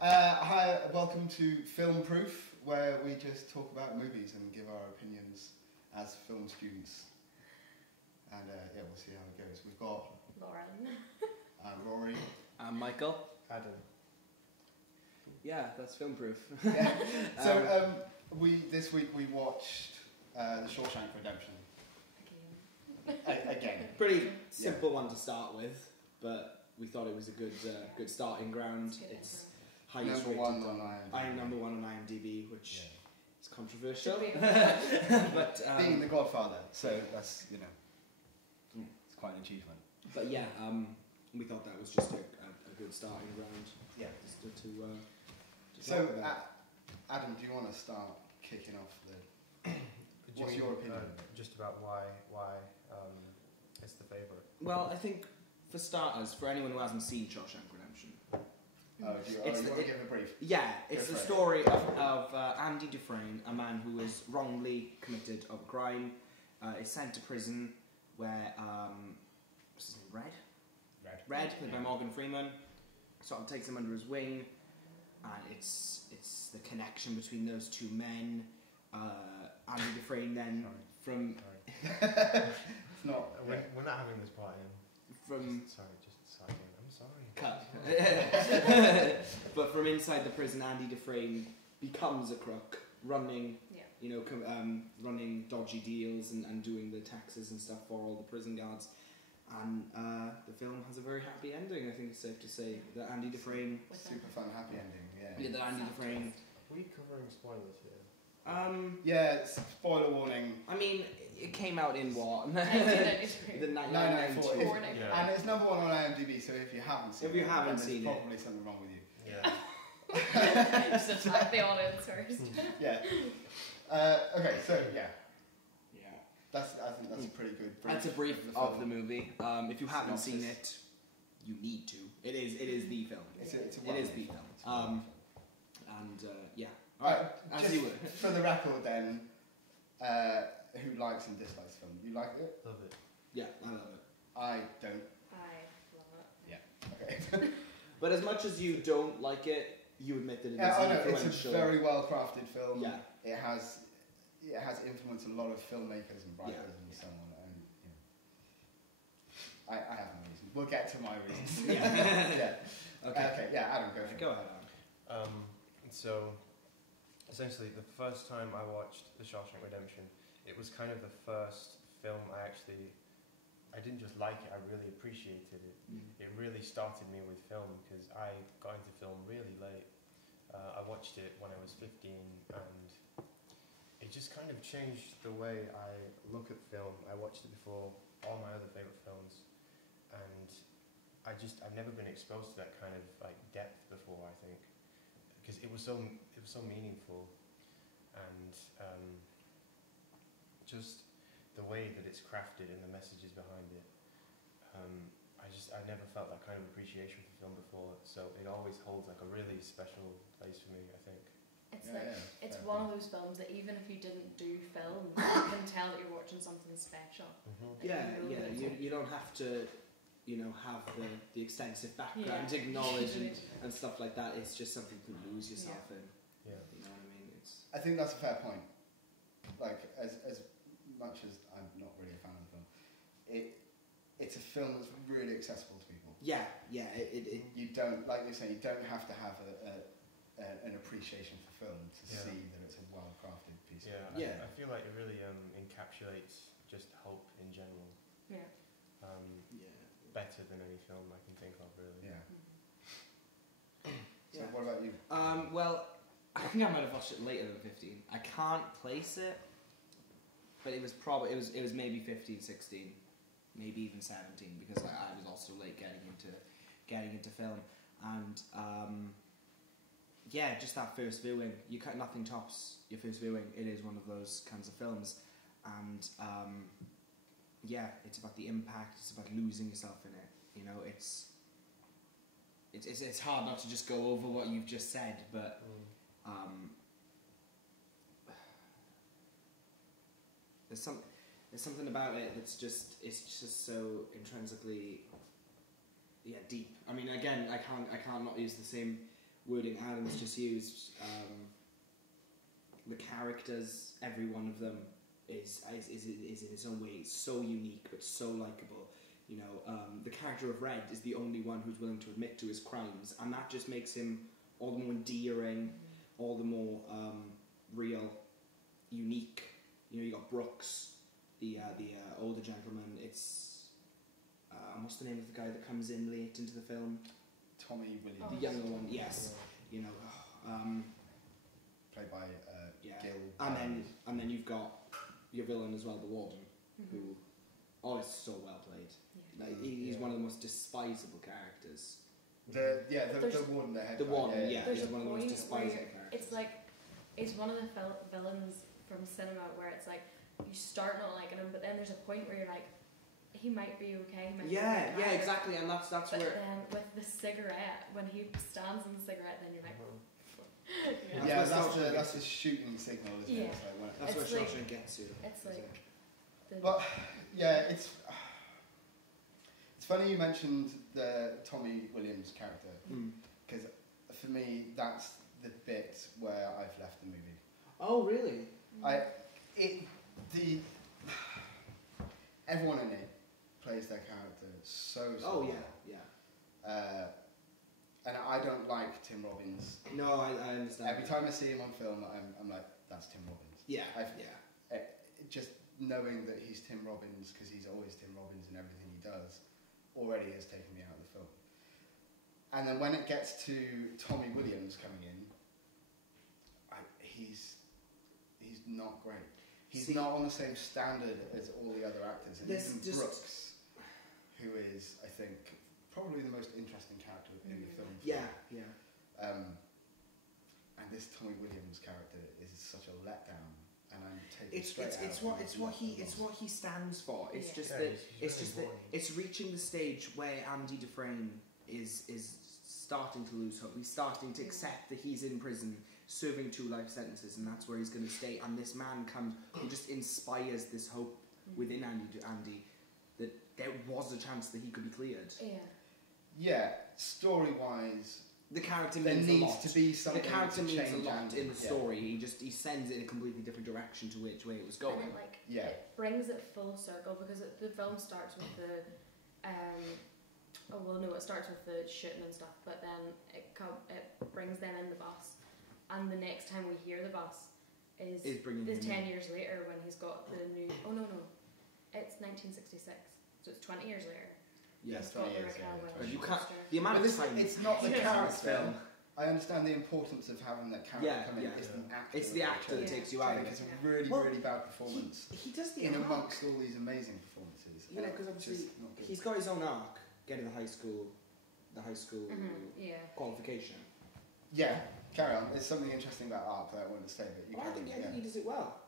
Hi, welcome to FilmProof, where we just talk about movies and give our opinions as film students. And yeah, we'll see how it goes. We've got Lauryn. Rory. I'm Michael. Adam. Yeah, that's FilmProof. Yeah. So this week we watched the Shawshank Redemption. Again. Pretty simple one to start with, but we thought it was a good starting ground. It's highest Number rated one on IMDb. I'm number one on IMDb, which is controversial. But being the Godfather, so that's it's quite an achievement. But yeah, we thought that was just a good starting ground. Yeah. Just to So Adam, do you want to start kicking off the? What's your opinion? Just about why it's the favourite. Well, I think for starters, for anyone who hasn't seen Shawshank Redemption. Oh, do you want to give a brief? Yeah, it's the story of Andy Dufresne, a man who is wrongly convicted of a crime, is sent to prison where, what's his name, Red, played by Morgan Freeman, sort of takes him under his wing, and it's the connection between those two men. Andy Dufresne then It's not. We're not having this part in. I'm sorry. Cut. But from inside the prison, Andy Dufresne becomes a crook, running running dodgy deals and doing the taxes and stuff for all the prison guards. And the film has a very happy ending. I think it's safe to say that Andy Dufresne. Super fun, happy ending. Yeah, that Andy Dufresne. Are we covering spoilers here? Yeah, spoiler warning. I mean, it came out in what? 1993. The 1992. Yeah. And it's number one on IMDb, so if you haven't seen If you haven't then seen there's it. probably something wrong with you. Yeah. Just attack the audience first. Yeah. Okay, so yeah. Yeah. I think that's a pretty good brief. That's a brief of the movie. If you haven't seen Synopsis. it, you need to. It is the film. It's a It is well-made the film. film. Yeah. Alright, as just you were. for the record then, who likes and dislikes the film? You like it? Love it. Yeah, I love it. I don't. I love Okay. But as much as you don't like it, you admit that it is I know, influential. it's a very well crafted film. Yeah. It has influenced a lot of filmmakers and writers and so on. And I have my reasons. We'll get to my reasons. Yeah. Okay. Yeah, Adam, go for it. Go ahead, Adam. So, essentially, the first time I watched The Shawshank Redemption, it was kind of the first film I didn't just like it, I really appreciated it. It really started me with film because I got into film really late. I watched it when I was 15 and it just kind of changed the way I look at film. I watched it before all my other favourite films and I've never been exposed to that kind of like depth before, I think, because it was so meaningful and just the way that it's crafted and the messages behind it. I never felt that kind of appreciation for film before, so it always holds like a really special place for me, I think. It's one of those films that even if you didn't do film, you can tell that you're watching something special. You don't have to, have the extensive background acknowledged and stuff like that. It's just something to lose yourself in. Yeah. You know what I mean? I think that's a fair point. Like, as much as I'm not really a fan of the film, it's a film that's really accessible to people. Yeah. You don't, like you're saying, you don't have to have an appreciation for film to see that it's a well-crafted piece. I feel like it really encapsulates just hope in general. Yeah. Better than any film I can think of, really. Yeah. So what about you? Well, I think I might have watched it later than 15. I can't place it, but it was maybe 15, 16, maybe even 17, because I was also late getting into film, and just that first viewing, nothing tops your first viewing. It is one of those kinds of films, and it's about the impact. It's about losing yourself in it. It's hard not to just go over what you've just said, but there's something about it that's just so intrinsically deep. I mean, again, I can't not use the same wording Adam's just used. The characters, every one of them, is in its own way so unique but so likable. You know, the character of Red is the only one who's willing to admit to his crimes, and that just makes him all the more endearing, all the more real, unique. You know, you got Brooks, the older gentleman. It's what's the name of the guy that comes in late into the film? Tommy Williams. The younger one, yes. You know, played by Gil. And then you've got your villain as well, the Warden, who is so well played. Yeah. Like, he's one of the most despisable characters. The Warden, the head. The Warden, yeah, There's he's a one of the most point despisable where characters. it's like, it's one of the villains from cinema where it's like, you start not liking him, but then there's a point where you're like, he might be okay. He might be okay. Exactly, and that's but where. Then with the cigarette, when he stands in the cigarette, then you're like, that's the shooting signal, isn't it? That's it's where like, Shawshank gets you. It's like. But yeah, it's funny you mentioned the Tommy Williams character, because for me that's the bit where I've left the movie. Oh really? Everyone in it plays their character so Oh well. yeah. And I don't like Tim Robbins. No, I understand. Every time I see him on film, I'm like, that's Tim Robbins. Yeah. Just knowing that he's Tim Robbins, because he's always Tim Robbins in everything he does, already has taken me out of the film. And then when it gets to Tommy Williams coming in, he's not great. He's not on the same standard as all the other actors. And even Brooks, who is, I think, probably the most interesting character in the film. Yeah. And this Tommy Williams character is such a letdown, and I'm taking It's what he stands for. It's just that it's reaching the stage where Andy Dufresne is starting to lose hope. He's starting to accept that he's in prison, serving 2 life sentences, and that's where he's going to stay. And this man comes who just inspires this hope within Andy that there was a chance that he could be cleared. Yeah, story-wise, the character there means needs a lot. to be something. The character to means a change lot Andy. in the story. He sends it in a completely different direction to which way it was going. And it brings it full circle, because the film starts with the it starts with the shooting and stuff, but then it brings them in the bus, and the next time we hear the bus is 10 years later when he's got the new. Oh no, it's 1966, so it's 20 years later. Yes, 20 years later. You can't. The amount of time. It's not the character. I understand the importance of having that character come in. It's the actor. It's the actor that takes you out. It's a really, really bad performance. He does the in arc. amongst all these amazing performances. You know, because obviously he's got his own arc, getting the high school qualification. Yeah, carry on. There's something interesting about arc that I wanted to say, but you I think he does it well.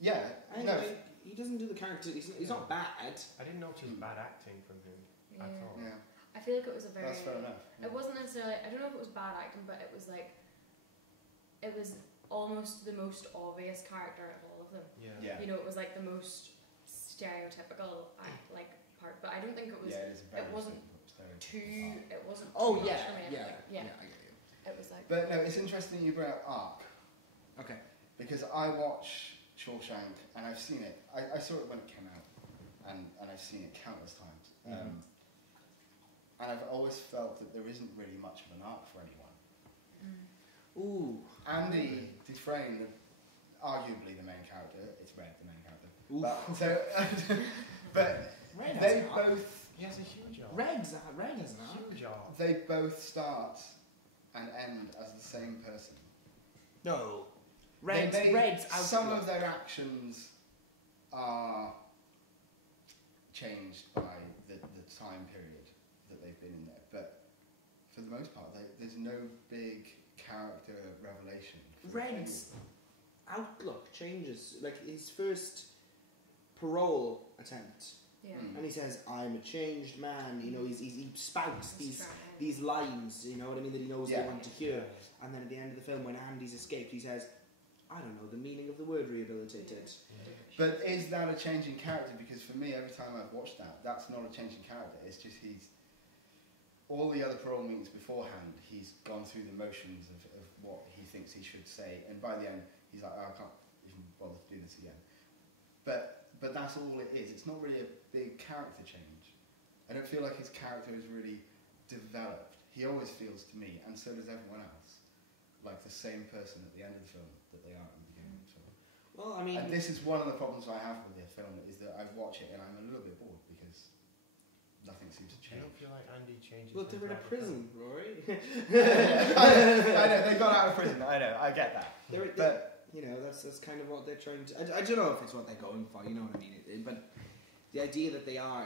Yeah, he doesn't do the character. He's not bad. I didn't notice bad acting from him at all. Yeah. I feel like it was a very. That's fair enough. Yeah. It wasn't necessarily. I don't know if it was bad acting, but it was like. It was almost the most obvious character of all of them. Yeah. You know, it was like the most stereotypical part, but I don't think it was. It wasn't too. It wasn't. Oh too yeah, much for me. yeah. I get you. It was like. But no, it's interesting you brought up arc. Okay. Because I watch Shawshank, and I've seen it. I saw it when it came out, and I've seen it countless times. And I've always felt that there isn't really much of an arc for anyone. Ooh. Andy Dufresne, arguably the main character. It's Red, the main character. Ooh. But Red they both. He has a huge arc. Red has an arc. Huge arc. They both start and end as the same person. No. Red's out. Some of their actions are changed by the time period that they've been in there, but for the most part, there's no big character revelation. Red's outlook changes. Like his first parole attempt, and he says, "I'm a changed man." You know, he spouts these lines. You know what I mean? That he knows they want to hear. And then at the end of the film, when Andy's escaped, he says, "I don't know the meaning of the word rehabilitated." But is that a change in character? Because for me, every time I've watched that, that's not a change in character. It's just all the other parole meetings beforehand, he's gone through the motions of what he thinks he should say, and by the end, he's like, oh, I can't even bother to do this again. But that's all it is. It's not really a big character change. I don't feel like his character is really developed. He always feels to me, and so does everyone else, like the same person at the end of the film that they are at the beginning of the film. Well, I mean... And this is one of the problems I have with the film, is that I watch it and I'm a little bit bored because nothing seems to change. I don't feel like Andy changes. Well, they were in a prison, Rory. I know, they got out of prison, I know, I get that. But you know, that's kind of what they're trying to... I don't know if it's what they're going for, you know what I mean? But the idea that they are...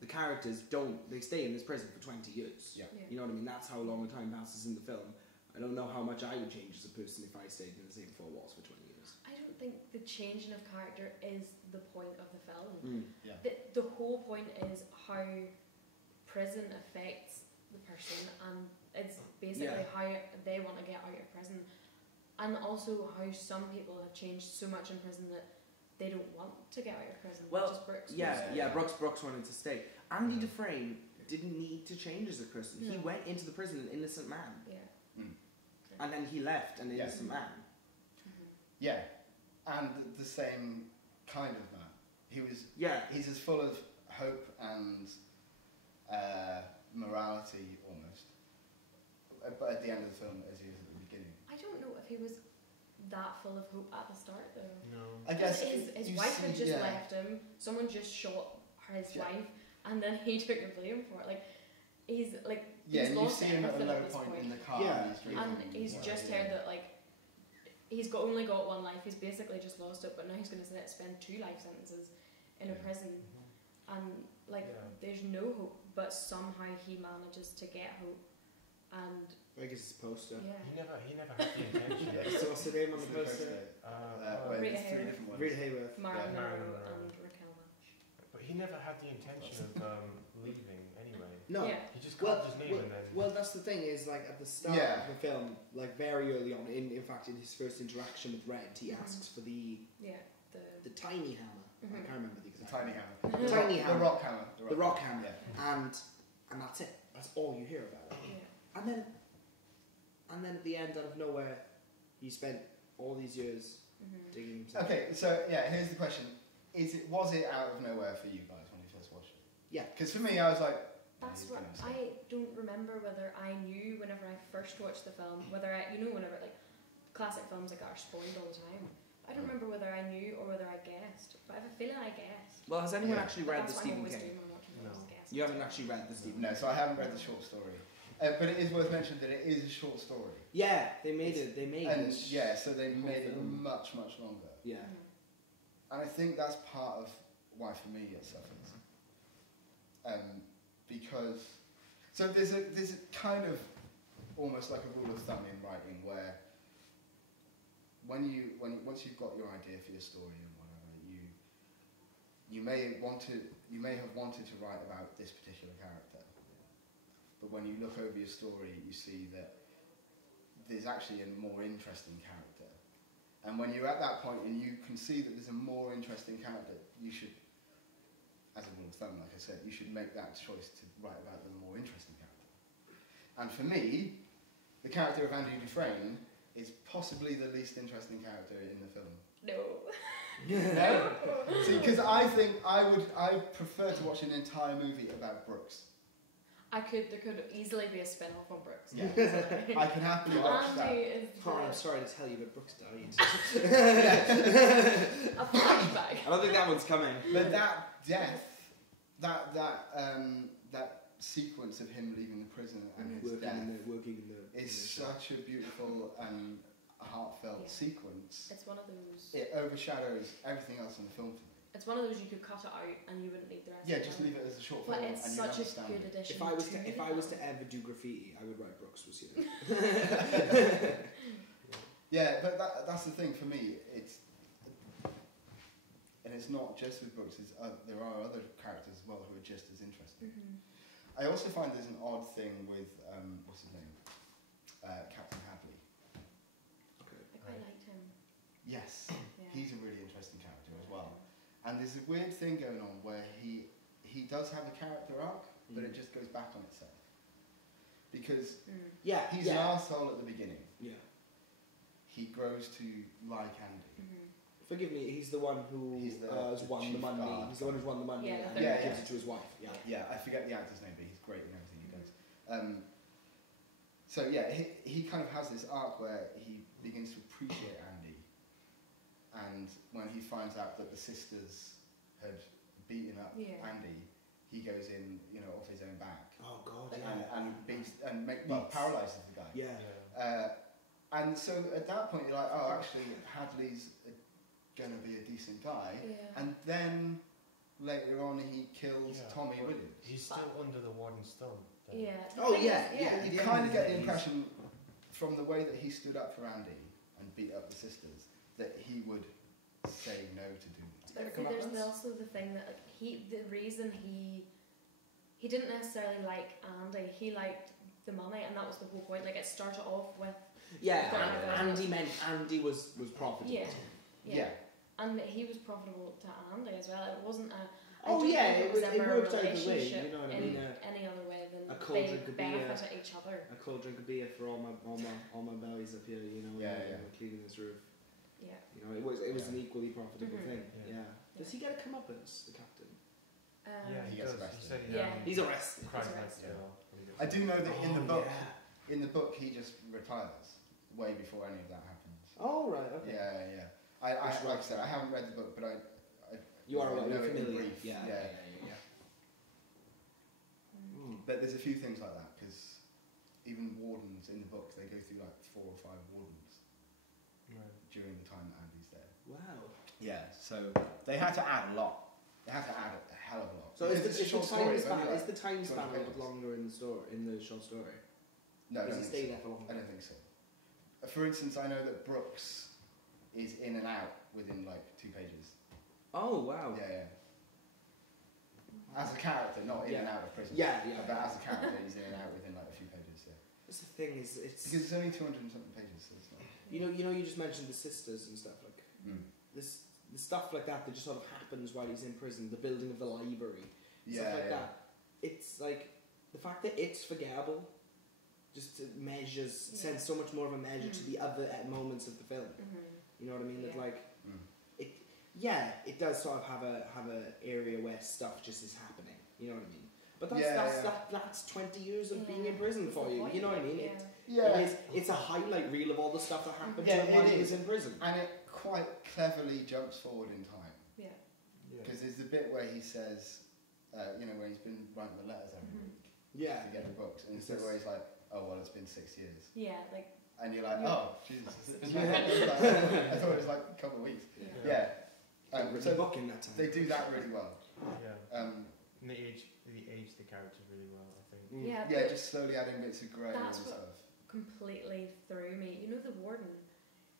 The characters they stay in this prison for 20 years. Yeah. You know what I mean? That's how long the time passes in the film. I don't know how much I would change as a person if I stayed in the same four walls for 20 years. I don't think the changing of character is the point of the film. Yeah. The whole point is how prison affects the person, and it's basically how they want to get out of prison, and also how some people have changed so much in prison that they don't want to get out of prison. Well, just Brooks. Brooks wanted to stay. Andy Dufresne didn't need to change as a person. No. He went into the prison an innocent man. Yeah. And then he left an innocent man. Mm-hmm. Yeah, and the same kind of man. He's as full of hope and morality almost, but at the end of the film as he is at the beginning. I don't know if he was that full of hope at the start though. No. I guess his wife had just left him. Someone just shot his wife, and then he took the blame for it. Like he's like he's lost you see him at everything another this point point. in the car, and he's just heard that like he's only got one life. He's basically just lost it, but now he's going to spend 2 life sentences in a prison, and there's no hope. But somehow he manages to get hope, and I guess it's a poster. Yeah. He never had the intention. So what's the name on the poster? Rita Hayworth. Rita Hayworth. Marilyn Monroe and Raquel Welch. But he never had the intention of leaving anyway. No. Yeah. He just called his name and then... Well, that's the thing is, like, at the start of the film, like, very early on, in fact, in his first interaction with Red, he asks for the tiny hammer. I can't remember the exact tiny hammer. The tiny hammer. The rock hammer. The rock hammer. Yeah. And that's it. That's all you hear about it. Yeah. And then at the end, out of nowhere, he spent all these years digging himself. Okay, so here's the question: was it out of nowhere for you guys when you first watched it? Yeah. Because for me, I was like, that's what I don't remember whether I knew whenever I first watched the film, whether whenever like classic films like are spoiled all the time. I don't remember whether I knew or whether I guessed, but I have a feeling I guessed. Well, has anyone actually read the That's Stephen what I King? always do when I'm watching films, You haven't actually read the Stephen King? No, so I haven't read the short story. But it is worth mentioning that it is a short story. Yeah, they made it. Yeah, so they made it much, much longer. Yeah. And I think that's part of why, for me, it suffers. Because so there's a kind of almost like a rule of thumb in writing where once you've got your idea for your story and whatever, you may have wanted to write about this particular character, but when you look over your story, you see that there's actually a more interesting character. And when you're at that point and you can see that there's a more interesting character, you should, as a rule of thumb, like I said, you should make that choice to write about the more interesting character. And for me, the character of Andy Dufresne is possibly the least interesting character in the film. No. No? See, because I think I prefer to watch an entire movie about Brooks. There could easily be a spin-off on Brooks. Yeah. I can happily watch that. I'm sorry to tell you, but Brooks died. A flashback. I don't think that one's coming. But that death, that sequence of him leaving the prison and his death is such a beautiful and heartfelt sequence. It's one of those. It overshadows everything else in the film for me. It's one of those you could cut it out and you wouldn't need the rest. Yeah, just leave it as a short film. But it's and such a understand good it. addition. If I was to ever do graffiti, I would write Brooks was here. Yeah, but that's the thing for me. And it's not just with Brooks. There are other characters as well who are just as interesting. I also find there's an odd thing with what's his name, Captain Hadley. Okay. I quite liked him. Yes, he's a really interesting character as well. And there's a weird thing going on where he does have a character arc, but it just goes back on itself. because he's an arsehole at the beginning. Yeah. He grows to like Andy. Forgive me, he's the one who has won the money. He's the one who's won the money and gives it to his wife. Yeah, I forget the actor's name, but he's great in everything he does. So he kind of has this arc where he begins to appreciate Andy, and when he finds out that the sisters had beaten up Andy, he goes in, off his own back. Oh God! Paralyzes the guy. Yeah. And so at that point you're like, oh, actually Hadley's gonna be a decent guy. Yeah. And then later on he kills Tommy Williams. He's still under the Warden's thumb. Yeah. You kind of get the impression from the way that he stood up for Andy and beat up the sisters that he would say no to do that. But there's also the thing that the reason he didn't necessarily like Andy, he liked the money, and that was the whole point. Like, it started off with Andy meant Andy was profitable. Yeah. And he was profitable to Andy as well. It wasn't a it worked out the way, you know what I mean? Any other way than a cold drink of beer, benefit each other. A cold drink of beer for all my bellies up here, cleaning this roof. Yeah. It was an equally profitable thing. Yeah. Does he get a comeuppance, the captain? He gets arrested. He's arrested. I do know that in the book he just retires way before any of that happens. Oh right, okay. Yeah. Like I said, I haven't read the book, but you're familiar. Yeah. But there's a few things like that, because even wardens in the book, they go through like 4 or 5 wardens during the time that Andy's there. Wow. Yeah, so they had to add a lot. They had to add a hell of a lot. So is the time span a bit longer in the short story? No, does he stay there for longer? I don't think so. For instance, I know that Brooks is in and out within like 2 pages. Oh wow. Yeah. As a character, not in and out of prison. Yeah. But as a character, he's in and out within like a few pages. Yeah. That's the thing it's because it's only 200 and something pages. So it's not. You just mentioned the sisters and stuff like this. The stuff like that just sort of happens while he's in prison. The building of the library, stuff like that. It's like the fact that it's forgettable just sends so much more of a measure to the other moments of the film. You know what I mean? That like it does sort of have a area where stuff just is happening. You know what I mean? But that's 20 years of being in prison for you. You know what I mean? It's a highlight reel of all the stuff that happened to him while he was in prison. And it quite cleverly jumps forward in time. Because there's the bit where he says, where he's been writing the letters every week to get the books, and instead where he's like, oh well, it's been 6 years. Yeah, like. And you're like, oh Jesus! I thought it was like a couple of weeks. So book in that time. They do that really well. And they age the characters really well, I think. Yeah, just slowly adding bits of grey and stuff. Completely threw me. The warden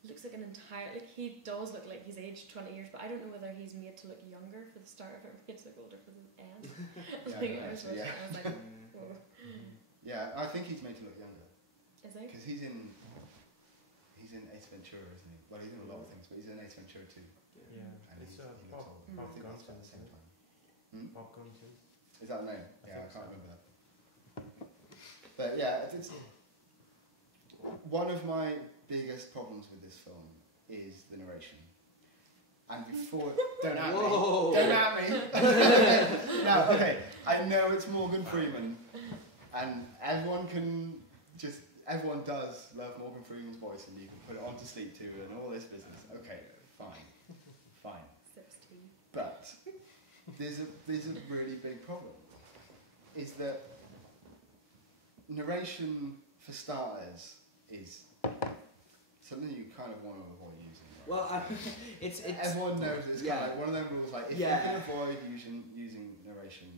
looks like an entire. He does look like he's aged 20 years, but I don't know whether he's made to look younger for the start of it, or made to look older for the end. I was like, whoa. Yeah, I think he's made to look younger. Is he? Because he's in Ace Ventura, isn't he? Well, he's in a lot of things, but he's in Ace Ventura too. Yeah, and it's Bob Gunton at the same time. Bob Gunton. Is that the name? I can't remember that. But yeah, it's one of my biggest problems with this film is the narration. And before, don't at me. No, okay. I know it's Morgan Freeman, and everyone does love Morgan Freeman's voice, and you can put it on to sleep to and all this business. Okay, fine. But there's a really big problem. Is that narration, for starters, is something you kind of want to avoid using. Right? Well, it's everyone knows it's kind of like one of them rules. Like if you can avoid using narration,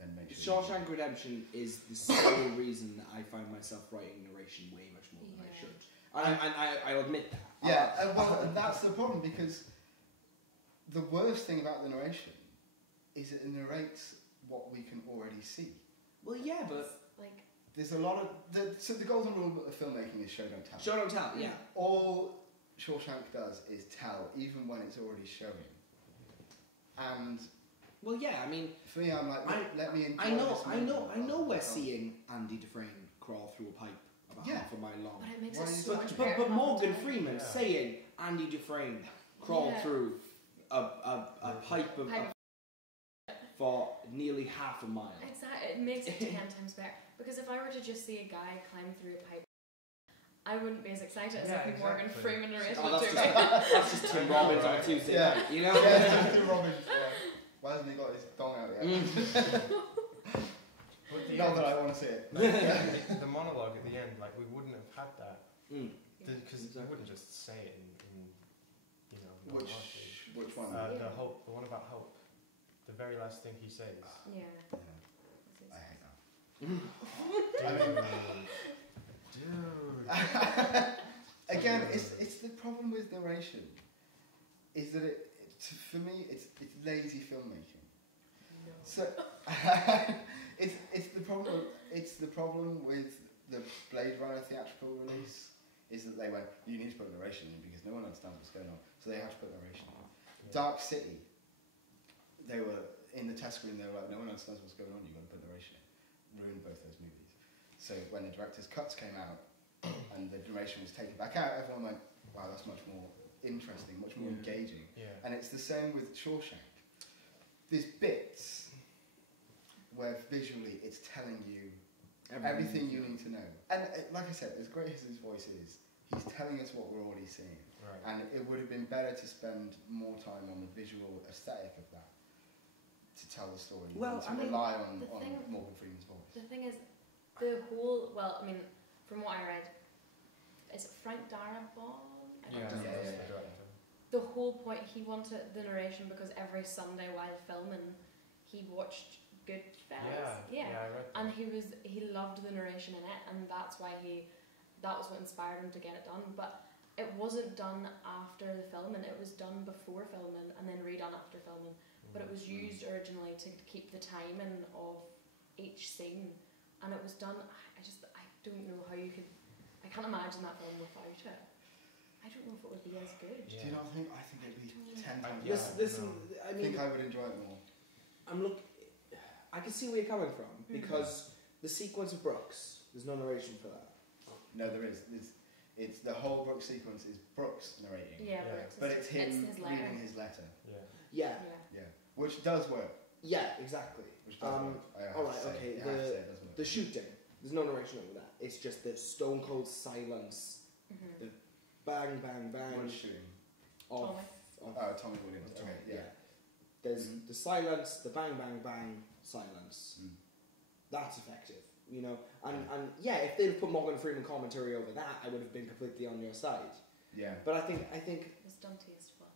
then make sure. Shawshank Redemption is the sole reason that I find myself writing narration way much more than I should. And I admit that. Yeah, and that's the problem, because the worst thing about the narration is it narrates what we can already see. Well, yeah, but there's a lot of the golden rule of filmmaking is show don't tell. Show don't tell, yeah. All Shawshank does is tell, even when it's already showing. And well, yeah, I mean, for me, I'm like, let me enjoy this moment. I know we're seeing Andy Dufresne crawl through a pipe about Yeah. half a mile long. But it makes Why it is so that- much But better. Morgan Freeman Yeah. saying Andy Dufresne crawled Yeah. through a pipe of for nearly half a mile. Exactly, it makes it 10 times better. Because if I were to just see a guy climb through a pipe, I wouldn't be as excited as if Morgan exactly. Freeman narrated Oh, it to me. that's just Tim Robbins on a Tuesday Yeah. night, you know? Yeah, just do Robin. Why hasn't he got his dong out yet? Not that I want to see it. The monologue at the end, like we wouldn't have had that because Exactly. we wouldn't just say it in you know. Which one? The hope, the one about hope. The very last thing he says. Yeah. I hate that. Dude. Again, it's the problem with narration. Is that for me it's lazy filmmaking. No. So it's the problem. It's the problem with the Blade Runner theatrical release. Is that they went, you need to put narration in because no one understands what's going on, so they have to put narration in. Dark City, they were in the test screen. They were like, no one understands what's going on. You've got to put narration in. Ruined both those movies. So when the director's cuts came out and the narration was taken back out, everyone went, wow, that's much more interesting, much more engaging. Yeah. And it's the same with Shawshank. There's bits where visually it's telling you everything you need to know. And like I said, as great as his voice is, he's telling us what we're already seeing. Right. And it would have been better to spend more time on the visual aesthetic of that to tell the story Well, than to rely on thing- Morgan Freeman's voice. The thing is, the whole, well, I mean, from what I read, is it Frank Darabont? I don't know. Yeah. The director. The whole point, he wanted the narration because every Sunday while filming, he watched Goodfellas. Yeah, I read that. And he loved the narration in it, and that's why that was what inspired him to get it done. But it wasn't done after the filming, it was done before filming and then redone after filming. But it was used originally to keep the timing of each scene, and it was done. I don't know how you could. I can't imagine that film without it. I don't know if it would be as good. Do you not think? I think it'd be 10 times Yeah. better. Listen, I I mean, think I would enjoy it more. I can see where you're coming from because the sequence of Brooks, there's no narration for that. No, there is. It's the whole Brooks sequence is Brooks narrating. Yeah, Yeah. But it's him his letter. reading his letter. Yeah, Yeah. Which does work. yeah, exactly. Which does work. I have alright, to say. okay, I have to say it does work. The shooting, there's no narration over that. It's just the stone cold silence, the bang, bang, bang What is shooting? of Tommy Williams. Tom, Okay, yeah. There's the silence, the bang, bang, bang, silence. Mm. That's effective, you know. And yeah, if they'd have put Morgan Freeman commentary over that, I would have been completely on your side. Yeah. But I think It was done tasteful.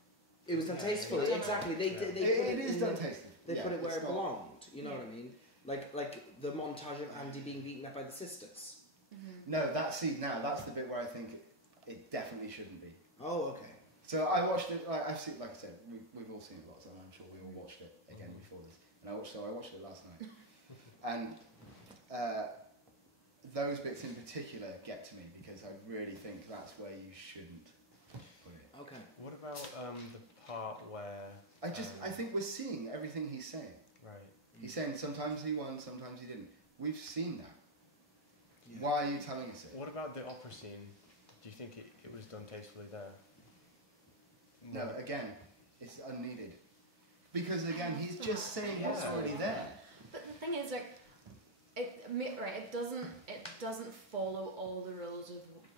it was done Yeah, tastefully. yeah. Exactly. They put It is in done the- tasty. They Yeah, put it where it's it not- belonged. You know Yeah. what I mean? Like the montage of Andy being beaten up by the sisters. No, that's the bit where I think it definitely shouldn't be. Oh, okay. So I watched it. I've seen, like I said, we've all seen it lots, and I'm sure we all watched it again before this. And I watched it last night, and those bits in particular get to me because I really think that's where you shouldn't put it. Okay. What about the part where? I think we're seeing everything he's saying. Right. He's saying sometimes he won, sometimes he didn't. We've seen that. Yeah. Why are you telling us it? What about the opera scene? Do you think it was done tastefully there? No, again, it's unneeded. Because again, he's just saying what's already there. But the thing is, like, it doesn't follow all the rules of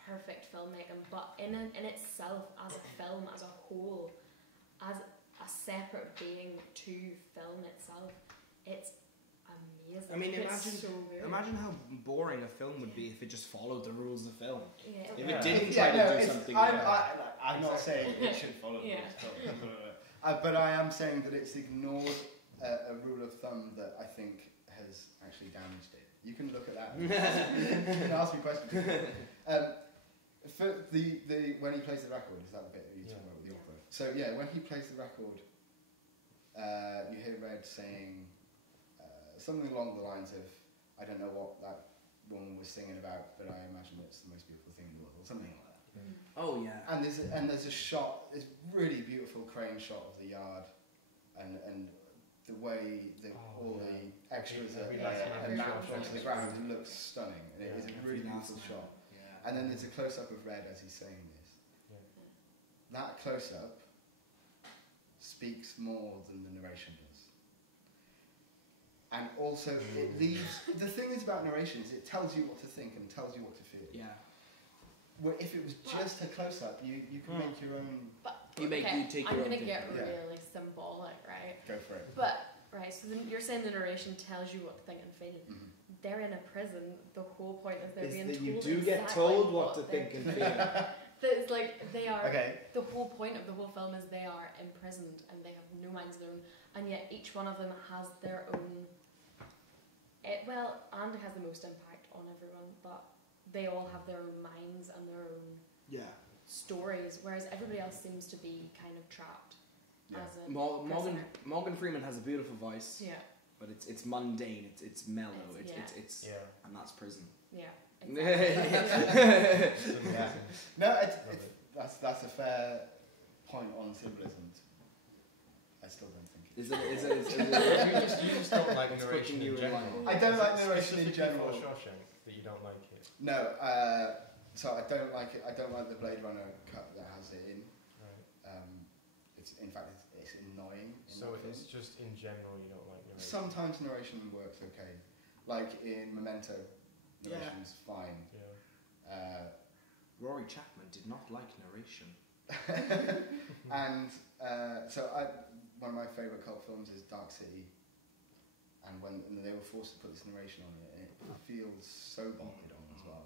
perfect filmmaking, but in itself, as a film, as a whole, as a separate being to film itself, it's amazing. I mean, It's so good. imagine how boring a film would be if it just followed the rules of film. Yeah, If Yeah. it didn't Yeah, try no, to do it's- something. I'm not saying it should follow the Yeah. rules, but I am saying that it's ignored a rule of thumb that I think has actually damaged it. You can look at that. You can ask me questions. For the when he plays the record, is that the bit that you talk about with the opera? So yeah, when he plays the record, you hear Red saying something along the lines of, "I don't know what that woman was singing about, but I imagine it's the most beautiful thing in the world," or something like that. Oh yeah. And there's a shot, this really beautiful crane shot of the yard, and the way that all the extras are yeah. mapped onto the ground, it looks stunning. And it is a really beautiful shot. Yeah. And then there's a close-up of Red as he's saying this. Yeah. That close-up speaks more than the narration does. And also, it leaves... The thing is about narration is it tells you what to think and tells you what to feel. Yeah. Where if it was just a close-up, you can make your own... You take your own I'm going to thing. get really symbolic, right? Go for it. But, right, so you're saying the narration tells you what to think and feel. Mm-hmm. They're in a prison. The whole point is they're being that told you do exactly get told what to they're think and feel. It's like they are... Okay. The whole point of the whole film is they are imprisoned and they have no minds of their own. And yet each one of them has their own... Andy has the most impact on everyone, but they all have their own minds and their own stories, whereas everybody else seems to be kind of trapped as a prisoner. Morgan Freeman has a beautiful voice. Yeah. But it's mundane, it's mellow, it's and that's prison. Yeah. Exactly. No, that's a fair point on symbolism. I still don't think it is. You just don't like narration in general. I don't like narration in general. For Shawshank, that you don't like it. No, so I don't like it. I don't like the Blade Runner cut that has it in. Right. It's annoying. So it's just in general you don't like narration. Sometimes narration works okay, like in Memento, narration's fine. Yeah. Rory Chapman did not like narration. And so one of my favourite cult films is Dark City, and when they were forced to put this narration on it, it feels so bolted on as well,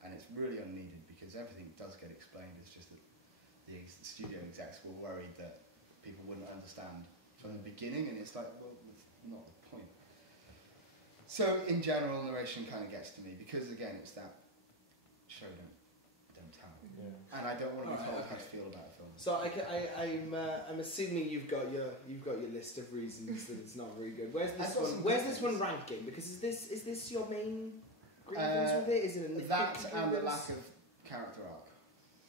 and it's really unneeded because everything does get explained. It's just that the studio execs were worried that people wouldn't understand from the beginning, and it's like, well, that's not the point. So in general, narration kind of gets to me because again, it's that show don't tell, and I don't want to be told how to feel about a film. So I'm assuming you've got your list of reasons that it's not very good. Where's this one ranking? Because is this your main grievance with it? Is it a that and the lack of character arc?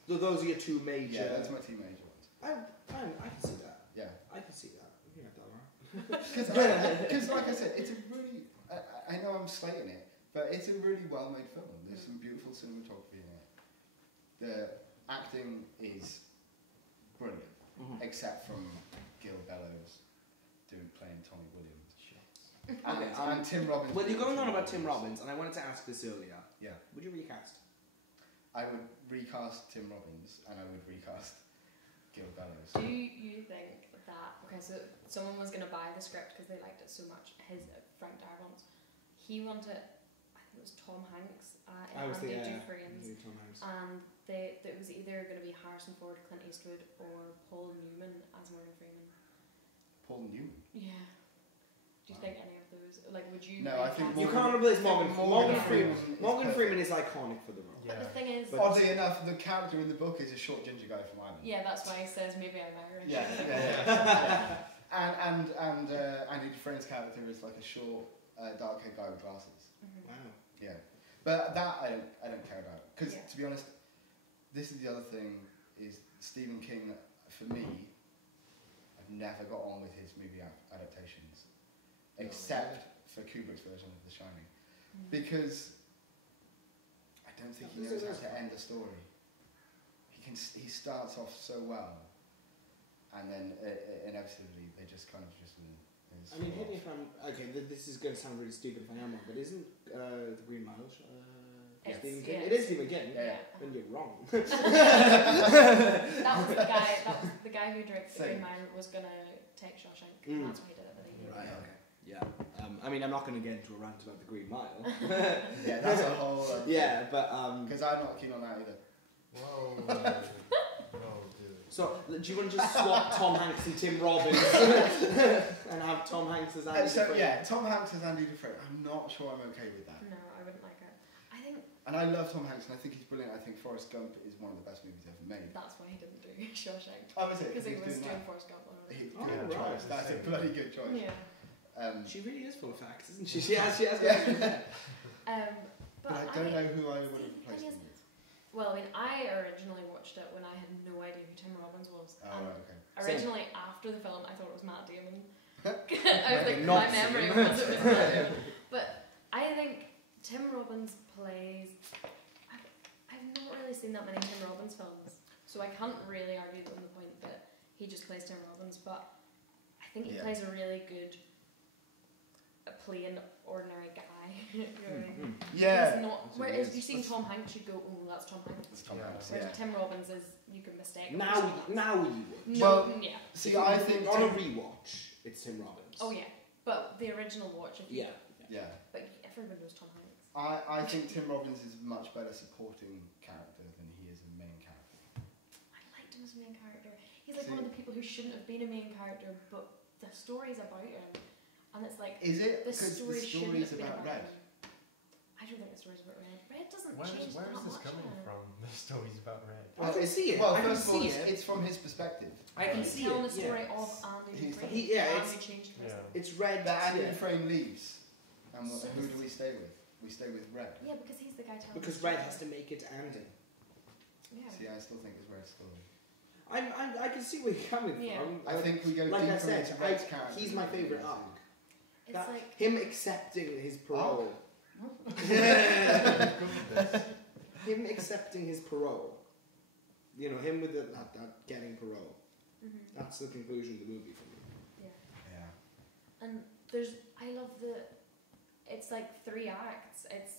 So those are your two major. Yeah, those are my two major ones. I can see that. Yeah, I can see that. You got that right. Because like I said, it's a really. I know I'm slating it, but it's a really well-made film. There's some beautiful cinematography in it. The acting is brilliant, except from Gil Bellows playing Tommy Williams. And Tim Robbins. Well, you're going on about Tim Robbins, and I wanted to ask this earlier. Yeah. Would you recast? I would recast Tim Robbins, and I would recast Gil Bellows. Do you think that... Okay, so someone was going to buy the script because they liked it so much. Frank Darabont. He wanted... I think it was Tom Hanks and Andy Dufresne's. Tom Hanks. And it was either going to be Harrison Ford, Clint Eastwood, or Paul Newman as Morgan Freeman. Paul Newman? Yeah. Do you think any of those... Like, would you... No, I think... You can't replace Morgan Freeman. Morgan Freeman is iconic for the role. But the thing is... Oddly enough, the character in the book is a short ginger guy from Ireland. Yeah, that's why he says maybe I'm Irish. Yeah. And Andy Dufresne's character is like a short, dark-haired guy with glasses. Mm-hmm. Wow. Yeah. But that I don't care about. Because, to be honest, this is the other thing, is Stephen King, for me, I've never got on with his movie adaptations. Except for Kubrick's version of The Shining. Because I don't think he knows how to end a story. He starts off so well, and then inevitably they just kind of just... I mean, hit me if I'm... Okay, this is going to sound really stupid if I am wrong, but isn't The Green Mile Stephen King? Yeah. It is Stephen King. Yeah. Then you're wrong. That was the guy who directed The Green Mile was going to take Shawshank. And that's why he did it, but he didn't. Right, okay. Yeah. I mean, I'm not going to get into a rant about The Green Mile. Yeah, that's a whole... yeah, but... Because I'm not keen on that either. Whoa. Dude. So, do you want to just swap Tom Hanks and Tim Robbins and have Tom Hanks as Andy Dufresne? Yeah, Tom Hanks as Andy Dufresne. I'm not sure I'm okay with that. No, I wouldn't like it. I think... And I love Tom Hanks, and I think he's brilliant. I think Forrest Gump is one of the best movies ever made. That's why he didn't do Shawshank. Oh, is it? Because he was doing that. Forrest Gump. Good choice. That's a bloody good choice. Yeah. She really is full of facts, isn't she? She has got But I don't know who I would have replaced him with. Well, I mean, I originally watched it when I had no idea who Tim Robbins was. Oh, right, okay. Originally, after the film, I thought it was Matt Damon. I was like, my memory was it was not. But I think Tim Robbins plays. I've not really seen that many Tim Robbins films, so I can't really argue on the point that he just plays Tim Robbins. But I think he plays a really good, plain, ordinary guy. You know what I mean? Yeah. He's not. Whereas if you've seen Tom Hanks, you'd go, "Oh, that's Tom Hanks." It's Tom Hanks. Whereas Tim Robbins is, you can mistake. Now you would. No, Well, yeah. See, I think on a rewatch, it's Tim Robbins. Oh yeah, but the original watch, if you, Yeah. But everyone knows Tom Hanks. I think Tim Robbins is much better supporting character than he is a main character. I liked him as a main character. He's like one of the people who shouldn't have been a main character, but the story's about him, and it's like, is it? The Because story the story's shouldn't have about been Red. him. I don't think the story's about Red. Red doesn't Where change is that this much. coming from? The story's about Red. I can see it. Well, I can first of all, see it. it's from his perspective. I can He's see telling it. the story Yeah. of Andy He's- Dufresne. he- yeah, Andy it's- changed his Yeah. It's Red. But Andy yeah. Dufresne leaves, and So who do we stay with? We stay with Red. Yeah, because he's the guy telling Because the story. Red has to make it to Andy. Yeah. See, I still think it's Red's story. I can see where you're coming Yeah. from. I think we go like deeper I said, into Red's character. he's my favourite arc. It's That, like, him accepting his parole. Him accepting his parole. You know, him with that getting parole. That's the conclusion of the movie for me. Yeah. and I love it's like 3 acts. It's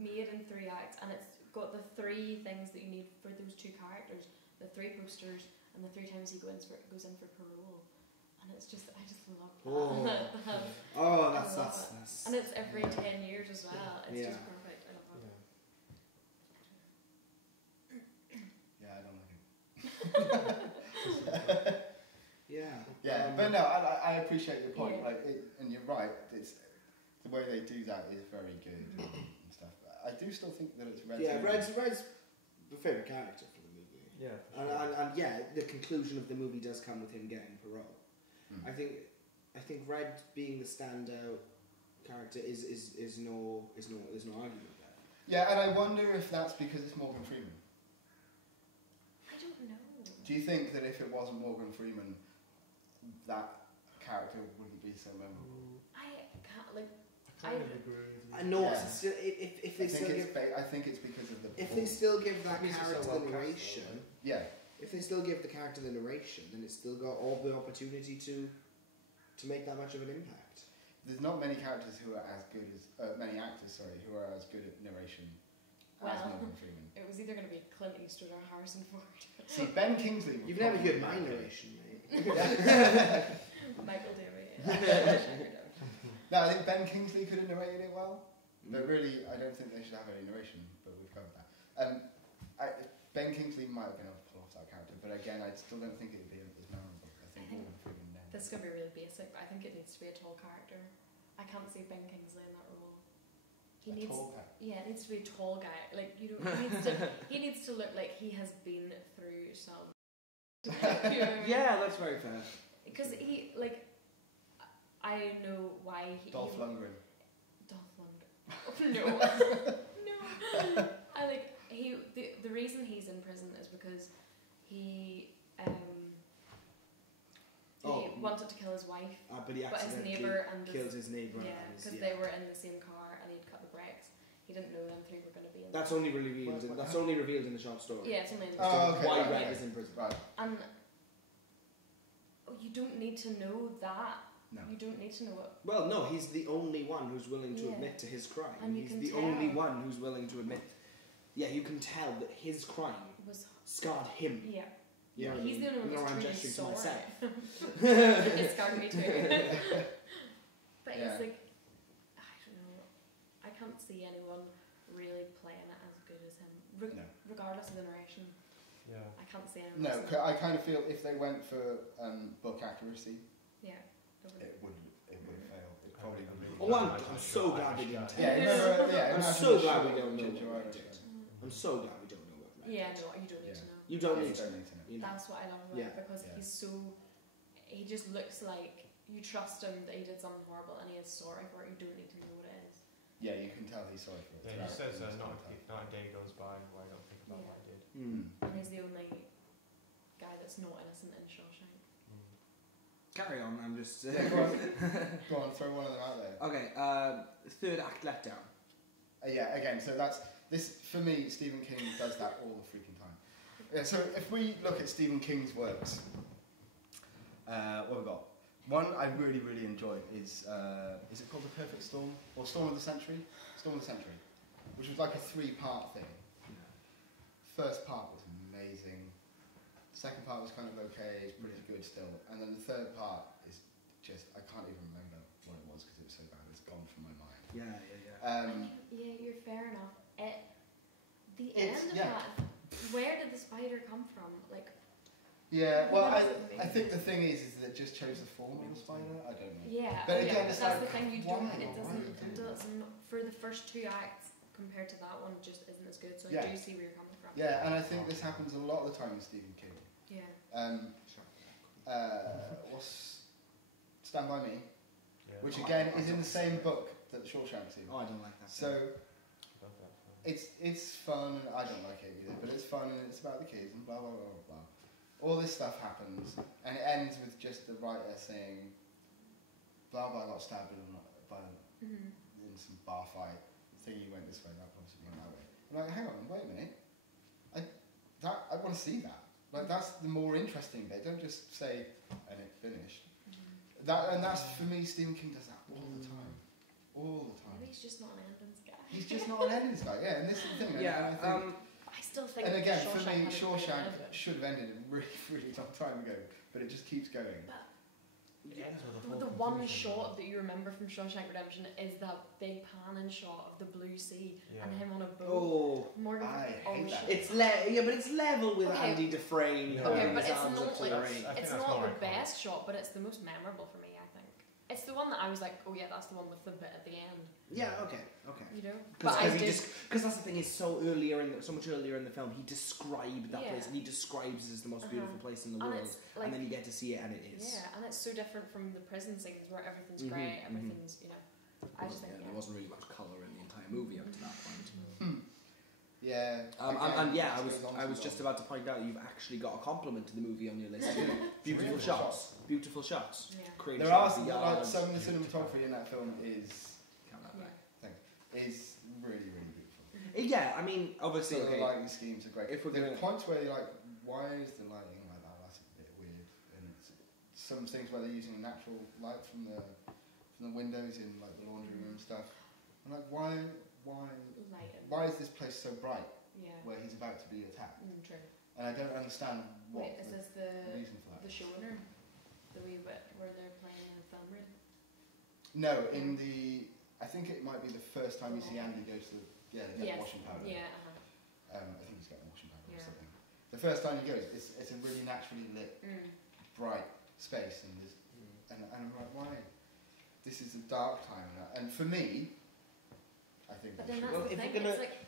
made in 3 acts, and it's got the 3 things that you need for those 2 characters, the 3 posters, and the 3 times he goes in for parole. And it's just, I just love that. That's and it's every 10 years as well. It's Yeah. just perfect. I love it. Yeah, I don't like it. yeah. Yeah, but no, I appreciate your point. Yeah. Like, and you're right. It's the way they do that is very good and stuff. But I do still think that it's Red's. Yeah, movie. Red's the favourite character for the movie. Yeah. And yeah, the conclusion of the movie does come with him getting parole. I think Red being the standout character is no argument there. Yeah, and I wonder if that's because it's Morgan Freeman. I don't know. Do you think that if it wasn't Morgan Freeman, that character wouldn't be so memorable? I can't, like, I kind of agree with you. I know Yeah. if they still give I think it's because of the. if they still give that Because it's character so the well narration. cast, Yeah. If they still give the character the narration, then it's still got all the opportunity to make that much of an impact. There's not many characters who are as good as many actors, who are as good at narration as Well. Morgan Freeman. It was either going to be Clint Eastwood or Harrison Ford. See, Ben Kingsley. would You've never probably heard be my okay. narration, mate. Michael Davey. No, I think Ben Kingsley could have narrated it well, but really, I don't think they should have any narration. But we've covered that. Ben Kingsley might have been able to pull off that character, but again, I still don't think it would be as memorable. I think Morgan Freeman. This is going to be really basic, but I think it needs to be a tall character. I can't see Ben Kingsley in that role. He needs, tall guy. yeah, it needs to be a tall guy. Like, you know, he needs to look like he has been through some. You know what I mean? Yeah, that's very fair. Because he, like, I know why he. Dolph Lundgren. Dolph Lundgren. No, no. I like the reason he's in prison is because he wanted to kill his wife, But he his accidentally neighbour and kills his neighbour. yeah, because they were in the same car and he'd cut the brakes. He didn't know them 3 were going to be in. That's only revealed. That's only revealed in the short story. Yeah, it's only in the Oh, okay. Why right, Red right. is in prison. Right. And you don't need to know that. No. You don't need to know it. Well, no, he's the only one who's willing to Yeah. admit to his crime. And you He's can the tell. only one who's willing to admit. Yeah, you can tell that his crime Was scarred him. yeah. You know what I He's mean? the only one No, that's I'm truly gesturing to sorry. myself. It scarred me too. But Yeah. it's like, I don't know. I can't see anyone really playing it as good as him, No. regardless of the narration. Yeah. I can't see anyone. No, else. I kind of feel if they went for book accuracy, Yeah. It would- it would fail. It probably would. Oh, I'm so glad we didn't tell. Yeah, I'm imagine so the glad show we don't know Ginger what Irish Red did. guy. I'm so glad we don't know what Red Yeah, did. no, you don't need Yeah. to know. You don't Yeah, need you to. don't need to know. You know. That's what I love about Yeah. it because Yeah. he's so. He just looks like you trust him that he did something horrible and he is sorry for it. You don't need to know what it is. Yeah, you can tell he's sorry for it. Yeah, he throughout says the not story. a day goes by where I don't think about what I did. Mm. And he's the only guy that's not innocent in Shawshank. Carry on, I'm just... Yeah, go on, throw one of them out there. Okay, third act letdown. Yeah, again, so that's... This, for me, Stephen King does that all the freaking time. Yeah, so if we look at Stephen King's works, what have we got? One I really, really enjoyed is it called The Perfect Storm? Or Storm of the Century? Storm of the Century, which was like a 3-part thing. First part was amazing. Second part was kind of okay, it's pretty good still. And then the third part is just, I can't even remember what it was because it was so bad, it's gone from my mind. Yeah. Yeah, you're fair enough. The end of that, where did the spider come from? Like. Yeah, well, I think the thing is that it just chose the form of the spider. I don't know. Yeah, but again, it's that's like, the thing. It doesn't. For the first 2 acts compared to that one, just isn't as good. So I do see where you're coming from. Yeah, and I think this happens a lot of the time with Stephen King. Yeah. What's Stand By Me, which Oh, again is in the same book that the Shawshank scene. Oh, I don't like that. So it's fun. I don't like it either, but it's fun and it's about the kids and blah blah blah blah blah. All this stuff happens and it ends with just the writer saying, "Blah blah got stabbed in some bar fight. Thingy went this way, that possibly went that way." I'm like, hang on, wait a minute. I want to see that. Like that's the more interesting bit. Don't just say and it finished. That's for me. Stephen King does that all the time. All the time. Maybe he's just not an endings guy. He's just not an endings guy. Yeah, and this is the thing. Yeah. I still think. And again, for me, had a Shawshank good should have ended a really, really long time ago, but it just keeps going. The one shot that you remember from Shawshank Redemption is that big panning shot of the blue sea and him on a boat. Oh, Morgan. I hate that. It's but it's level with Andy Dufresne. Okay, but it's arms not up to like the ring. it's not the best shot, but it's the most memorable for me. I think it's the one that I was like, oh yeah, that's the one with the bit at the end. Yeah. Okay. You know, because that's the thing. Is so much earlier in the film, he described that place, and he describes it as the most beautiful place in the world, and then you get to see it, and it is. Yeah, and it's so different from the prison scenes where everything's grey, everything's I just think there wasn't really much colour in the entire movie up to that point. Yeah. I was just about to point out you've actually got a compliment to the movie on your list. Beautiful shots. Beautiful shots. Yeah. There are some of the cinematography in that film is really, really beautiful. Yeah, I mean, obviously, the lighting schemes are great. If we're there are points where you're like, why is the lighting like that? That's a bit weird. And some things where they're using natural light from the windows in like the laundry room and stuff. I'm like, why is this place so bright? Yeah. Where he's about to be attacked. True. And I don't understand what is this the reason for that. The showrunner, the wee bit where they're playing in the film room? No, I think it might be the first time you see Andy go to the washing powder. Yeah. I think he's got washing powder or something. The first time he goes, it's a really naturally lit, bright space, and I'm like, why? This is a dark time, and for me, I think. But then that's the thing.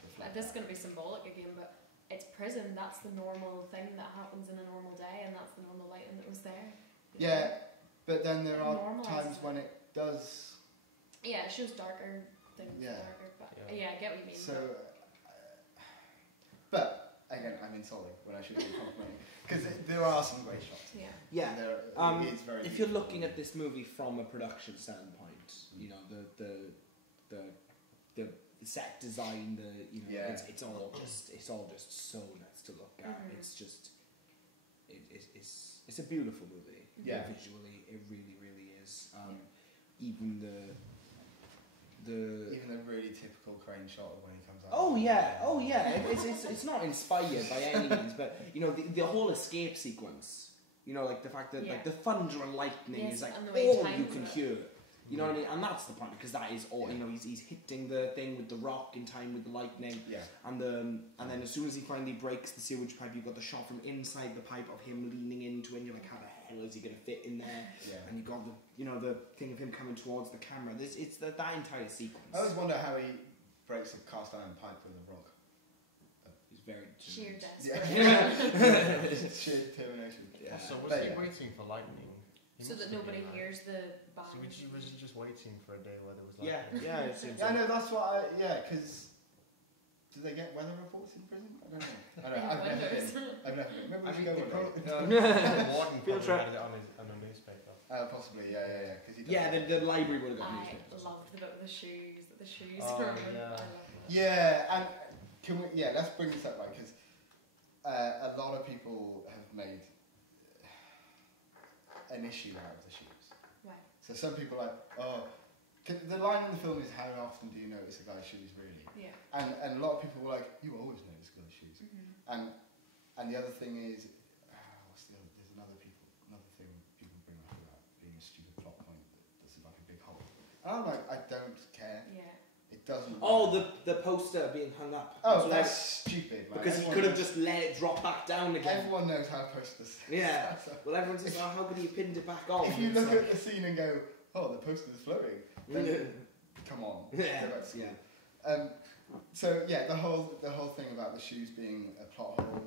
It's like this is going to be symbolic again, but it's prison. That's the normal thing that happens in a normal day, and that's the normal lighting that was there. Yeah, but then there are times when it does. Yeah, it shows darker things. Yeah. Darker, but I get what you mean. So, but again, I'm insulting when I should be complimenting because there are some great shots. Yeah. It's very. If you're looking at this movie from a production standpoint, you know the set design, it's all just so nice to look at. It's just it's a beautiful movie. Yeah. Visually, it really, really is. Even the really typical crane shot of when he comes out. Oh yeah. It's not inspired by any means, but you know the whole escape sequence. You know, like the fact that like the thunder and lightning is like all you can hear. You know what I mean? And that's the point, because that is all. You know, he's hitting the thing with the rock in time with the lightning. Yeah. And then as soon as he finally breaks the sewage pipe, you've got the shot from inside the pipe of him leaning into it. And you're like, how the hell is he going to fit in there? Yeah. And you got the thing of him coming towards the camera. It's that entire sequence. I always wonder how he breaks a cast iron pipe with a rock. He's very sheer desperation. Sheer determination. Yeah. So was he waiting for lightning? So that nobody hears the bang. So was he just waiting for a day where there was lightning? Yeah. I know, that's what because do they get weather reports in prison? I don't know. I've never been. Maybe we should go one day. The warden probably had it on a newspaper. Possibly, yeah. The library would have got newspapers. I loved the bit with the shoes. Yeah, and let's bring this up, right? Because a lot of people have made an issue out of the shoes. Right. So some people are like, the line in the film is, how often do you notice a guy's shoes, really? Yeah. And a lot of people were like, you always notice a guy's shoes. Mm-hmm. And the other thing is, there's another thing people bring up about being a stupid plot point that's like a big hole. And I'm like, I don't care. Yeah. It doesn't. The poster being hung up. Oh, that's stupid, man. Because he could have just let it drop back down again. Everyone knows how posters. Yeah. Well, everyone says, how could he have pinned it back on? If you look at the scene and go, the poster's floating, then come on. Yeah. Go back to school. So yeah, the whole thing about the shoes being a plot hole.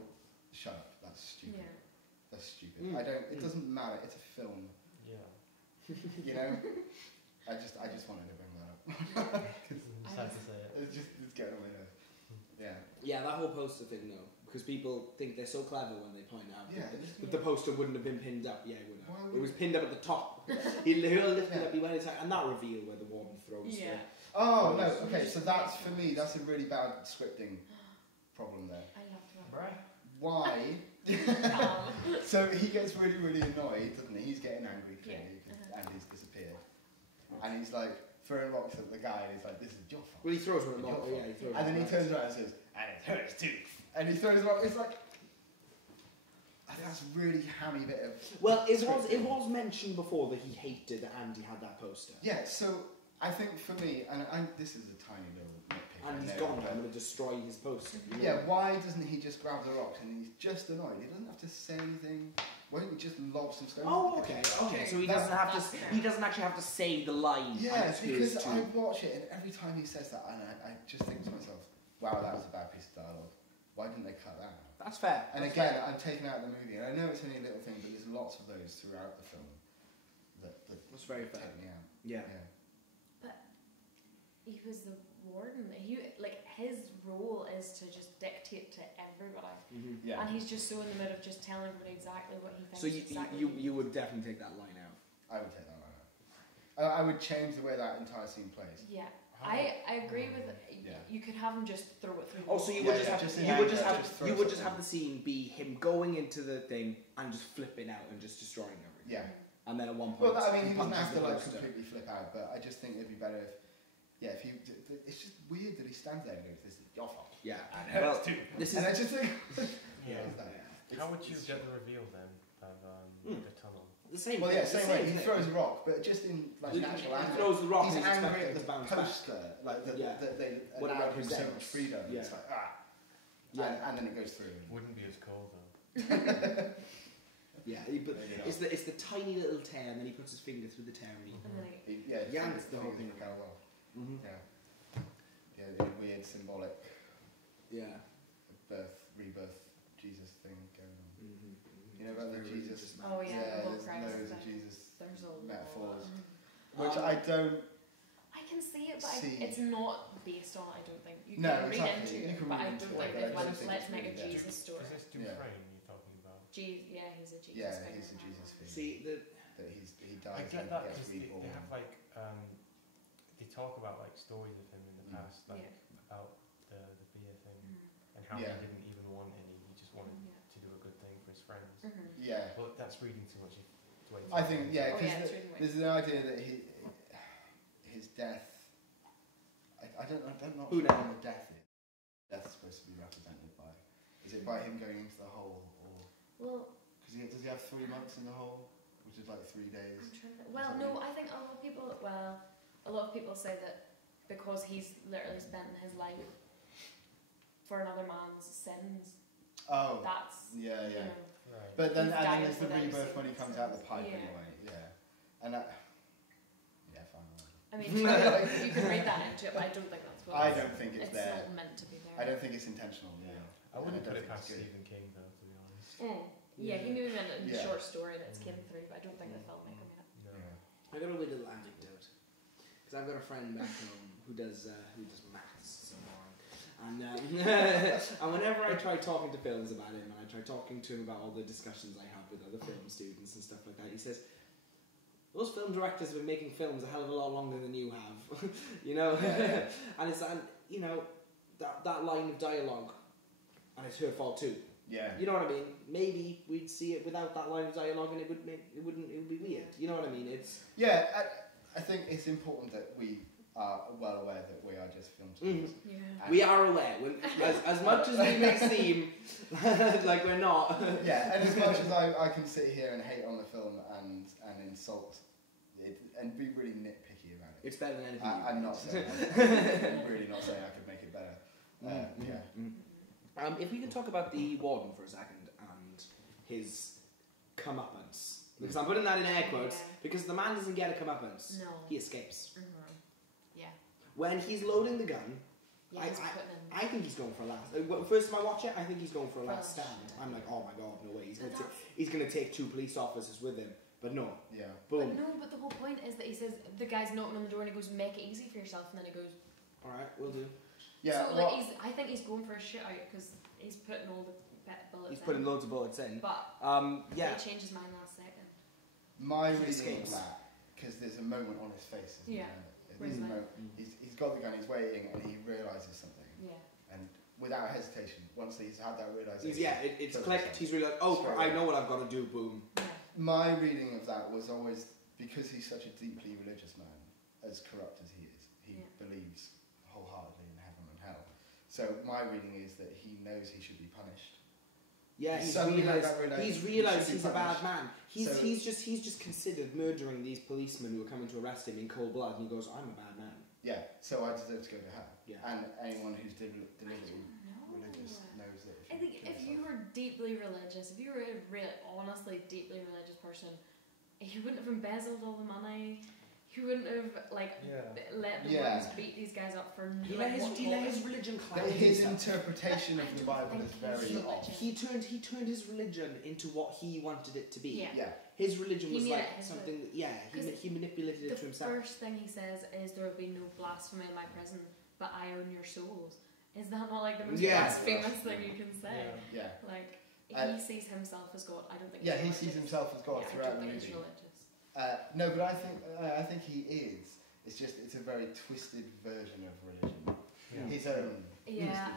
Shut up. That's stupid. Yeah. That's stupid. It doesn't matter. It's a film. Yeah. You know. I just wanted to bring that up. It's sad to say it. It's getting on my nerves. Yeah. Yeah, that whole poster thing, though, because people think they're so clever when they point out that the Yeah. poster wouldn't have been pinned up. Yeah, it wouldn't have. It was pinned up at the top. He'll lift it up, he went inside, and that reveal where the warden throws Yeah. Oh, no, okay, so that's, for me, that's a really bad scripting problem there. I loved that. Right. Why? So he gets really, really annoyed, doesn't he? He's getting angry, clearly, because Andy's disappeared. And he's like, throwing rocks at the guy, and he's like, this is your fault. Well, he throws one at Mark, yeah, he throws. And then he turns around and says, and it hurts too. And he throws a rock, it's like, that's a really hammy bit of... Well, it was mentioned before that he hated that Andy had that poster. Yeah, so I think for me, and this is a tiny little nitpick. And he's gone, I'm going to destroy his poster. You know? Yeah, why doesn't he just grab the rocks and he's just annoyed? He doesn't have to say anything. Why don't he just lob some stones? Oh, okay. So he doesn't have to. He doesn't actually have to say the line. Yeah, because I watch it and every time he says that, and I just think to myself, wow, that was a bad piece of dialogue. Why didn't they cut that out? That's fair. And again, I'm taking out the movie, and I know it's only a little thing, but there's lots of those throughout the film that that's very fair. take me out. Yeah. But he was the warden. His role is to just dictate to everybody. Mm-hmm. Yeah. And he's just so in the mood of just telling everybody exactly what he thinks. So you would definitely take that line out. I would take that line out. I would change the way that entire scene plays. Yeah. I agree with it. Yeah. You could have him just throw it through. Oh, so you would just have the scene be him going into the thing and just flipping out and just destroying everything. Yeah. And then at one point, well, I mean, he doesn't have to poster. completely flip out, but I just think it'd be better if it's just weird that he stands there and goes, "This is your fault." Yeah. Well, this is. And I just think. How would you get the reveal then of the tunnel? The same. Well, yeah, same way. He throws a rock, but just in natural anger. He throws the rock. He's and angry at the poster, that they allowed him so much freedom. Yeah. It's like and then it goes through. Wouldn't be as cold though. Yeah, but it's the tiny little tear, and then he puts his finger through the tear and he yanks the whole thing kind of well. Mm-hmm. Yeah, weird symbolic. Yeah. Rebirth, Jesus thing going on. Mm-hmm. You know about the Jesus? Oh yeah, the whole there's Christ loads of Jesus metaphors, which I don't. I can see it, but see. It's not based on. I don't think you no, can read into it, can but read I into don't it, think but it's let's make a Jesus story. Is this Dufresne you're talking about? Yeah, he's a Jesus. Yeah, he's a Jesus figure. See that he dies. I get that because they have they talk about stories of him in the past, about the beer thing and how he didn't even want any. He just wanted to do a good thing for his friends. Mm-hmm. Yeah, but that's reading too much. I think because there's the idea that his death. I don't know what the death is. Death's supposed to be represented by. Is it by him going into the hole, or? Well, does he have 3 months in the hole, which is like 3 days? Well, no, I think a lot of people say that because he's literally spent his life for another man's sins. Oh. That's yeah. You know, right. But then there's the rebirth when he comes out the pipe anyway. Yeah. And that. Yeah, fine. I mean, you can read that into it, but I don't think that's what. I don't think it's there. It's not meant to be there. I don't think it's intentional. Yeah. I wouldn't put it past Stephen King though, to be honest. Yeah, he knew him in a short story that's came through, but I don't think the filmmaker made it. No. I got a wee little anecdote because I've got a friend back home who does maths and and whenever I try talking to films about him and I try talking to him about all the discussions I have with other film students and stuff like that, he says, those film directors have been making films a hell of a lot longer than you have, you know. Yeah. And you know, that line of dialogue, and it's her fault too. Yeah. You know what I mean? Maybe we'd see it without that line of dialogue, and it would be weird. You know what I mean? It's I think it's important that we are well aware that we are just film stars. Yeah. We are aware. As much as we may seem like we're not. Yeah, and as much as I can sit here and hate on the film and insult it and be really nitpicky about it. It's better than anything. I'm not saying I'm really not saying I could make it better. If we can talk about the warden for a second and his comeuppance. Because I'm putting that in air quotes, because the man doesn't get a comeuppance. No. He escapes. Mm-hmm. Yeah. When he's loading the gun, Yeah, I think he's going for a last. First time I watch it, I think he's going for a last stand. I'm like, oh my god, no way. He's going to take 2 police officers with him. But no. Yeah. Boom. But the whole point is that he says the guy's knocking on the door and he goes, make it easy for yourself, and then he goes, alright, we'll do. Yeah. So like I think he's going for a shit out because he's putting all the bullets He's putting loads of bullets in. But yeah. he changed his mind last second. My reading of that, because there's a moment on his face. Yeah. He's got the gun, he's waiting, and he realises something. Yeah. And without hesitation, once he's had that realisation... It's clicked, he's really like, oh, I know what I've got to do, boom. Yeah. My reading of that was always, because he's such a deeply religious man, as corrupt as he is, he believes wholeheartedly in heaven and hell. So my reading is that he knows he should be punished. Yeah, he's realised he's a bad man. He's just considered murdering these policemen who are coming to arrest him in cold blood, and he goes, I'm a bad man. Yeah, so I deserve to go to hell. Yeah. And anyone who's deliberately religious knows that. I think if you were deeply religious, if you were a honestly deeply religious person, you wouldn't have embezzled all the money. You wouldn't have let the ones beat these guys up for he let his religion cloud his interpretation of the Bible is very off. He turned his religion into what he wanted it to be. Yeah. His religion was like something he manipulated it to himself. The first thing he says is there will be no blasphemy in my prison, but I own your souls. Is that not like the most blasphemous thing you can say? Yeah. Like he sees himself as God. I don't think. He sees himself as God throughout the movie. He's religious. No, but I think he is. It's just it's a very twisted version of religion. Yeah. His own. Yeah.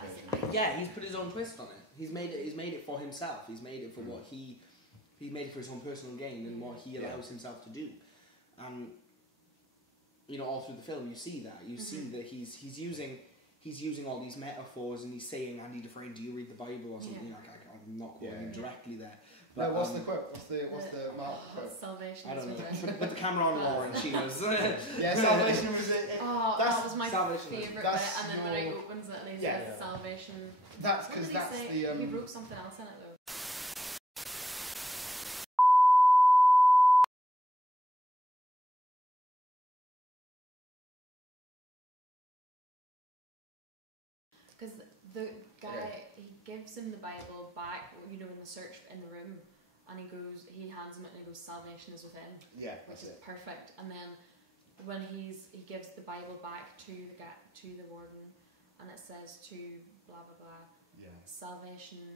Yeah, he's put his own twist on it. He's made it for himself. He's made it for what he made it for his own personal gain and what he allows himself to do. You know, all through the film, you see that. You see that he's using all these metaphors, and he's saying, Andy Dufresne, do you read the Bible or something? Like, I'm not quoting him directly there. But, what's the quote? What's the Mark quote? Salvation. I don't know. Put the camera on Lauryn, she knows. Salvation was it. That was my favourite bit, and then when he opens it and he says salvation. That's because that's the... He wrote something else in it though. Because the guy, he gives him the Bible back, you know, in the search in the room, and he hands him it and he goes, salvation is within. Yeah, which is perfect. And then when he gives the Bible back to the warden, and it says to blah blah blah, salvation.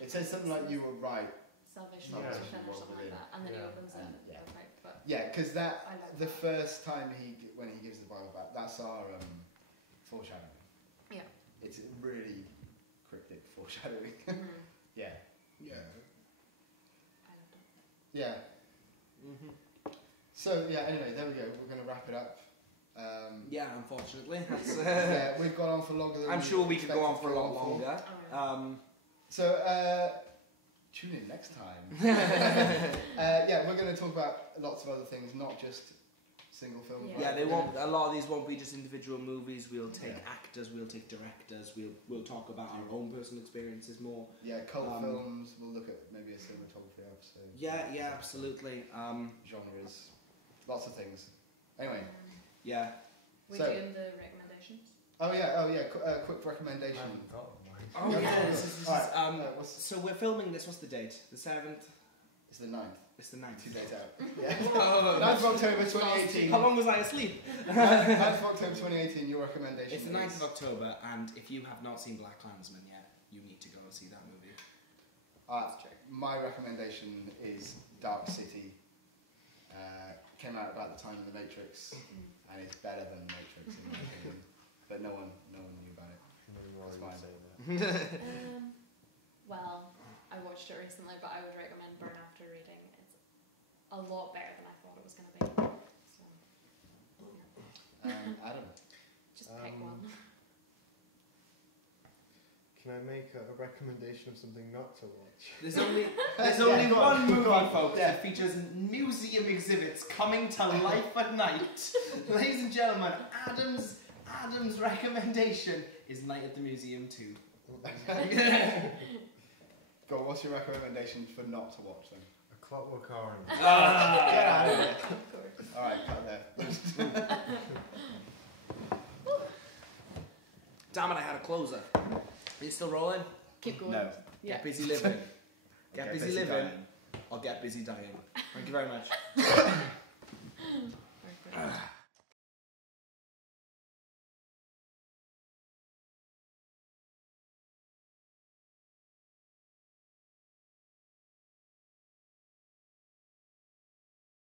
It says something like you were right. Salvation is within or something like that, and then he opens it. Perfect. But because the first time when he gives the Bible back, that's our foreshadowing. Yeah. It's really cryptic foreshadowing. Yeah. Yeah. So anyway, there we go. We're going to wrap it up. Unfortunately. We've gone on for longer than I'm sure we could go on for a lot longer. So tune in next time. We're going to talk about lots of other things, not just single films. A lot of these won't be just individual movies. We'll take actors, we'll take directors, we'll talk about our own personal experiences more. Yeah, cult films. We'll look at maybe a cinematography episode. Yeah, absolutely. Genres, lots of things. Anyway. We're doing the recommendations. Quick recommendation. So we're filming this. What's the date? The 7th. It's the 9th. It's the 9th. 2 days out. 9th of October 2018. How long was I asleep? 9th of October 2018, your recommendation. It's the 9th of October, and if you have not seen Black Klansman yet, you need to go and see that movie. My recommendation is Dark City. Came out about the time of The Matrix, and it's better than The Matrix in my opinion. But no one knew about it. That's fine. Well, I watched it recently, but I would recommend Burn after reading. It's a lot better than I thought it was going to be. So, Adam? just pick one. Can I make a recommendation of something not to watch? There's only one movie, folks, that features museum exhibits coming to life at night. Ladies and gentlemen, Adam's recommendation is Night at the Museum 2. Go on, what's your recommendation for not to watch them? A Clockwork Orange. Get out of here. Alright, cut there. Damn it, I had a closer. Are you still rolling? Keep going. No. Yeah. Get busy living. Get busy living. dying. Or get busy dying. Thank you very much. Perfect.